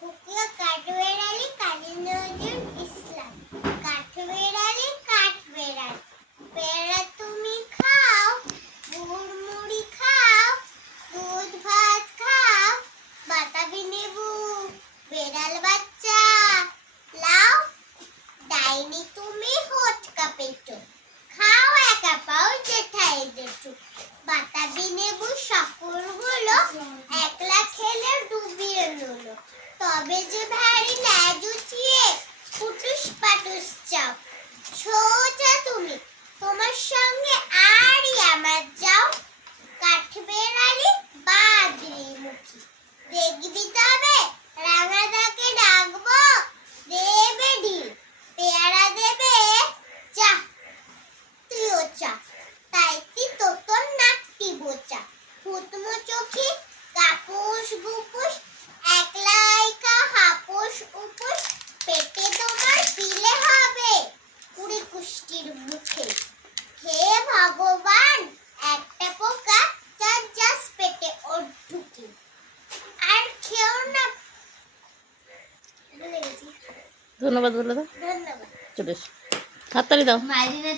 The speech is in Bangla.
হুকিয়া কাঠবেড়ালি কাজী নজরুল ইসলাম। কাঠবেড়ালি কাঠবেড়ালি, পেয়ারা তুমি খাও, গুড় মুড়ি খাও, দুধ ভাত খাও, বাতাবি লেবু, বেড়াল বাচ্চা লাও, ডাইনি তুমি হোঁচকা পেটো, খাও একা পাও জেঠাই জেঠু। বাতাবি লেবু সকল হলো, একলা খেলে ডুবিয়ে নিল। তবে যে ভারী লেজ উঁচিয়ে ফুটুস পাটুস চাও, সোজা তুমি তোমার সঙ্গে আরই আমার যাও। কাঠবেড়ালি বাদরি মুখী, দেখবি তবে রাঙাদাকে ডাকবো, দেবে ঢিল পেয়ারা দেবে চা, তুইও চা, তাই কি তোর নাকটি বোচা। হুতমো চোখে কাপুস বুপুস, একলা একা হাপুস উপুস, পেটে তোমার পিলে হবে কুড়ি কুষ্টির মুখে। হে ভগবান, একটা পোকা যার জাস পেটে ওর ঢুকে, আর খেও না। ধন্যবাদ বলে দাও। ধন্যবাদ। চলে এসো, হাততালি দাও। মাইনে